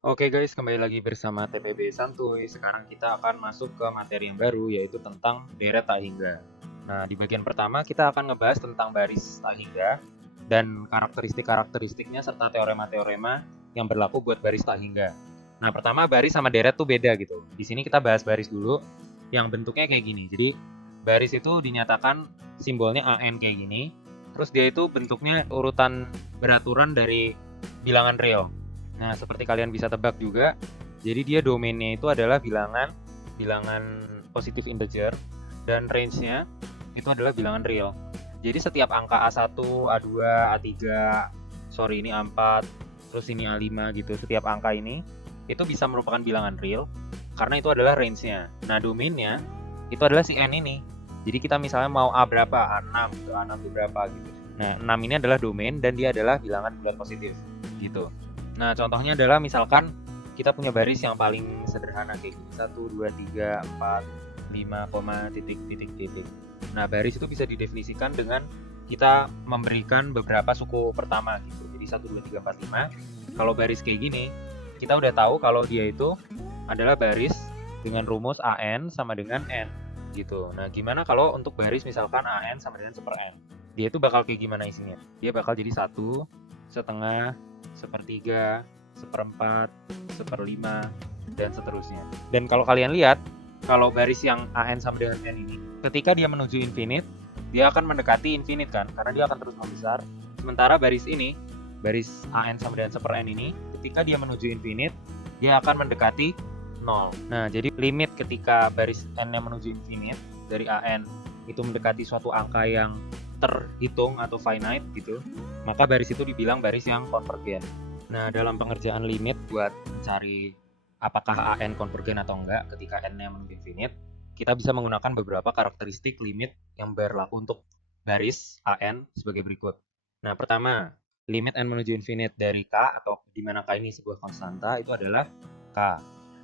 Oke guys, kembali lagi bersama TPB Santuy. Sekarang kita akan masuk ke materi yang baru, yaitu tentang deret tak hingga. Nah, di bagian pertama kita akan ngebahas tentang baris tak hingga dan karakteristik-karakteristiknya serta teorema-teorema yang berlaku buat baris tak hingga. Nah, pertama baris sama deret tuh beda gitu. Di sini kita bahas baris dulu yang bentuknya kayak gini. Jadi, baris itu dinyatakan simbolnya AN kayak gini. Terus dia itu bentuknya urutan beraturan dari bilangan real. Nah, seperti kalian bisa tebak juga, jadi dia domainnya itu adalah bilangan positive integer dan range-nya itu adalah bilangan real. Jadi setiap angka A1, A2, A3, sorry ini A4, terus ini A5 gitu, setiap angka ini itu bisa merupakan bilangan real karena itu adalah range-nya. Nah, domainnya itu adalah si N ini. Jadi kita misalnya mau A berapa, A6 gitu, A6 itu berapa gitu. Nah, 6 ini adalah domain dan dia adalah bilangan bulat positif gitu. Nah, contohnya adalah misalkan kita punya baris yang paling sederhana kayak gini. 1, 2, 3, 4, 5, titik, titik, titik. Nah, baris itu bisa didefinisikan dengan kita memberikan beberapa suku pertama gitu. Jadi 1, 2, 3, 4, 5. Kalau baris kayak gini, kita udah tahu kalau dia itu adalah baris dengan rumus AN sama dengan N gitu. Nah, gimana kalau untuk baris misalkan AN sama dengan 1/N? Dia itu bakal kayak gimana isinya? Dia bakal jadi 1, setengah, sepertiga, seperempat, seperlima, dan seterusnya. Dan kalau kalian lihat, kalau baris yang AN sama dengan N ini, ketika dia menuju infinite, dia akan mendekati infinite kan, karena dia akan terus membesar. Sementara baris ini, baris AN sama dengan 1/N ini, ketika dia menuju infinite, dia akan mendekati 0. Nah, jadi limit ketika baris N-nya menuju infinite dari AN itu mendekati suatu angka yang terhitung atau finite gitu, maka baris itu dibilang baris yang konvergen. Nah, dalam pengerjaan limit buat mencari apakah AN konvergen atau enggak ketika N-nya menuju infinite, kita bisa menggunakan beberapa karakteristik limit yang berlaku untuk baris AN sebagai berikut. Nah, pertama, limit N menuju infinite dari K atau di mana K ini sebuah konstanta itu adalah K.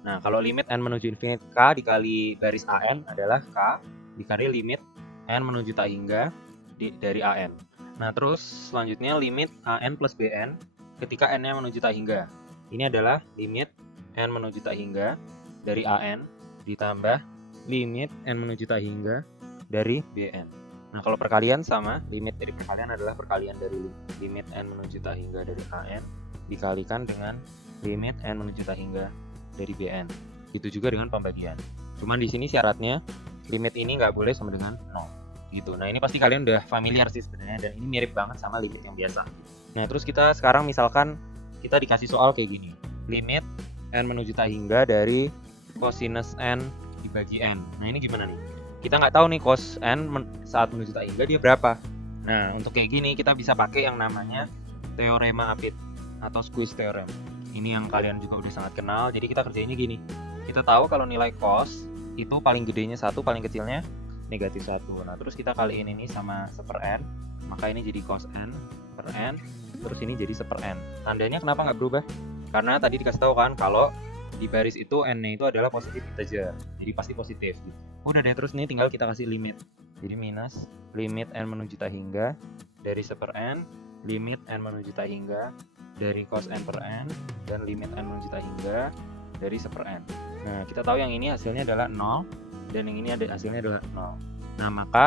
Nah, kalau limit N menuju infinite K dikali baris AN adalah K dikali limit N menuju tak hingga dari AN. Nah, terus selanjutnya limit AN plus BN ketika N-nya menuju tak hingga. Ini adalah limit N menuju tak hingga dari AN ditambah limit N menuju tak hingga dari BN. Nah, kalau perkalian sama, limit dari perkalian adalah perkalian dari limit N menuju tak hingga dari AN dikalikan dengan limit N menuju tak hingga dari BN. Itu juga dengan pembagian. Cuman di sini syaratnya limit ini nggak boleh sama dengan 0. Gitu. Nah, ini pasti kalian udah familiar sih sebenarnya, dan ini mirip banget sama limit yang biasa. Nah, terus kita sekarang misalkan kita dikasih soal kayak gini. Limit N menuju tak hingga dari cosinus N dibagi N. Nah, ini gimana nih? Kita nggak tahu nih cos N saat menuju tak hingga dia berapa. Nah, untuk kayak gini kita bisa pakai yang namanya teorema Apit atau squeeze theorem. Ini yang kalian juga udah sangat kenal. Jadi kita kerjainnya gini. Kita tahu kalau nilai cos itu paling gedenya 1, paling kecilnya negatif 1. Nah, terus kita kaliin ini sama 1/N, maka ini jadi cos N per N, terus ini jadi 1/N. Tandanya kenapa nggak berubah? Karena tadi dikasih tahu kan kalau di baris itu N-nya itu adalah positif integer, jadi pasti positif. Udah deh, terus ini tinggal kita kasih limit. Jadi minus limit N menuju tak hingga dari 1/N, limit N menuju tak hingga dari cos N per N, dan limit N menuju tak hingga dari 1/N. Nah, kita tahu yang ini hasilnya adalah 0, dan yang ini ada hasilnya adalah 0. Nah, maka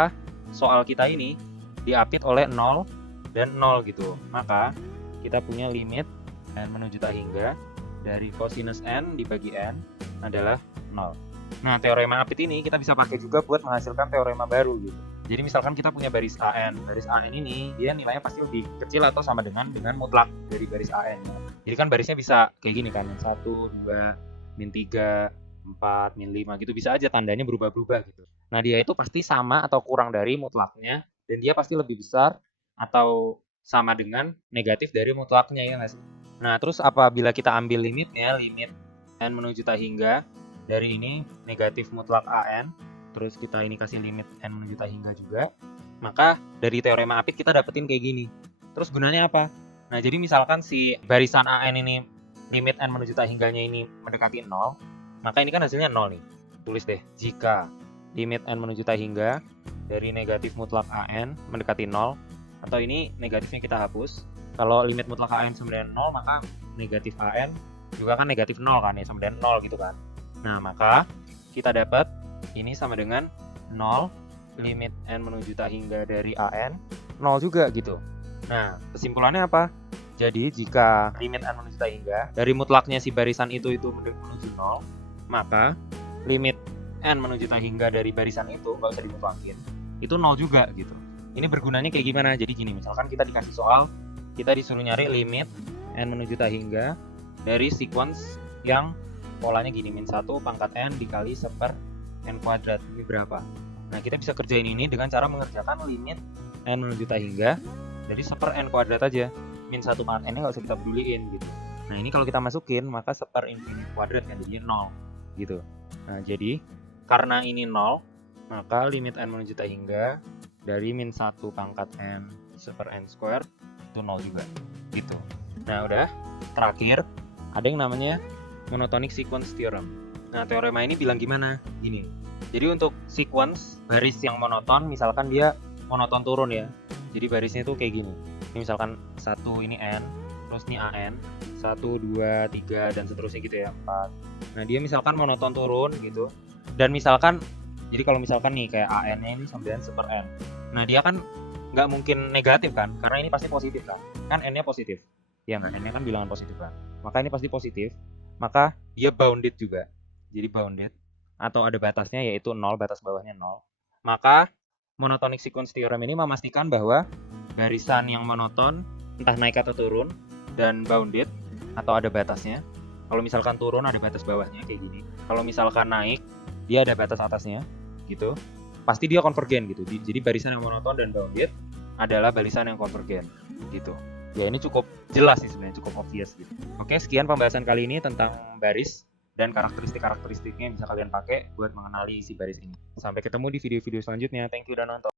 soal kita ini diapit oleh 0 dan 0 gitu. Maka kita punya limit N menuju tak hingga dari cosinus N dibagi N adalah 0. Nah, teorema apit ini kita bisa pakai juga buat menghasilkan teorema baru gitu. Jadi misalkan kita punya baris AN. Baris AN ini dia nilainya pasti lebih kecil atau sama dengan mutlak dari baris AN. Jadi kan barisnya bisa kayak gini kan, 1, 2, min 3, 4, min 5 gitu, bisa aja tandanya berubah-berubah gitu. Nah, dia itu pasti sama atau kurang dari mutlaknya, dan dia pasti lebih besar atau sama dengan negatif dari mutlaknya, ya nggak sih? Nah, terus apabila kita ambil limitnya, limit N menuju tak hingga, dari ini negatif mutlak AN, terus kita ini kasih limit N menuju tak hingga juga, maka dari teorema Apit kita dapetin kayak gini. Terus gunanya apa? Nah, jadi misalkan si barisan AN ini limit N menuju tak hingganya ini mendekati 0, maka ini kan hasilnya 0 nih. Tulis deh, jika limit N menuju tak hingga dari negatif mutlak AN mendekati 0, atau ini negatifnya kita hapus. Kalau limit mutlak AN sama dengan 0, maka negatif AN juga kan negatif 0 kan ya, sama dengan 0 gitu kan. Nah, maka kita dapat ini sama dengan 0 limit n menuju tak hingga dari AN 0 juga gitu. Nah, kesimpulannya apa? Jadi jika limit n menuju tak hingga dari mutlaknya si barisan itu menuju 0, maka limit n menuju tak hingga dari barisan itu nggak usah dimutlakin, itu 0 juga gitu. Ini bergunanya kayak gimana? Jadi gini, misalkan kita dikasih soal, kita disuruh nyari limit n menuju tak hingga dari sequence yang polanya gini, min 1 pangkat n dikali 1/n². Ini berapa? Nah, kita bisa kerjain ini dengan cara mengerjakan limit n menuju tak hingga dari 1/n² aja. Min 1 pangkat n nya nggak usah kita peduliin gitu. Nah, ini kalau kita masukin, maka 1/∞² kan jadi 0 gitu. Nah, jadi karena ini 0, maka limit n menuju tak hingga dari min 1 pangkat n 1/n² itu 0 juga gitu. Nah, udah. Terakhir, ada yang namanya monotonic sequence theorem. Nah, teorema ini bilang gimana? Gini. Jadi untuk sequence baris yang monoton, misalkan dia monoton turun ya. Jadi barisnya itu kayak gini. Ini misalkan 1 ini n, terus ini an, 1, 2, 3 dan seterusnya gitu ya, 4. Nah, dia misalkan monoton turun gitu. Dan misalkan jadi kalau misalkan nih kayak an-nya ini sama dengan 1/n. Nah, dia kan nggak mungkin negatif kan, karena ini pasti positif kan. Kan n-nya positif. Ya, n-nya kan bilangan positif kan. Maka ini pasti positif. Maka dia bounded juga. Jadi bounded atau ada batasnya yaitu 0, batas bawahnya 0. Maka monotonic sequence theorem ini memastikan bahwa barisan yang monoton entah naik atau turun dan bounded atau ada batasnya. Kalau misalkan turun ada batas bawahnya kayak gini. Kalau misalkan naik dia ada batas atasnya gitu. Pasti dia konvergen gitu. Jadi barisan yang monoton dan bounded adalah barisan yang konvergen gitu. Ya, ini cukup jelas sih sebenarnya, cukup obvious gitu. Oke, sekian pembahasan kali ini tentang baris dan karakteristik-karakteristiknya yang bisa kalian pakai buat mengenali isi baris ini. Sampai ketemu di video-video selanjutnya. Thank you udah nonton.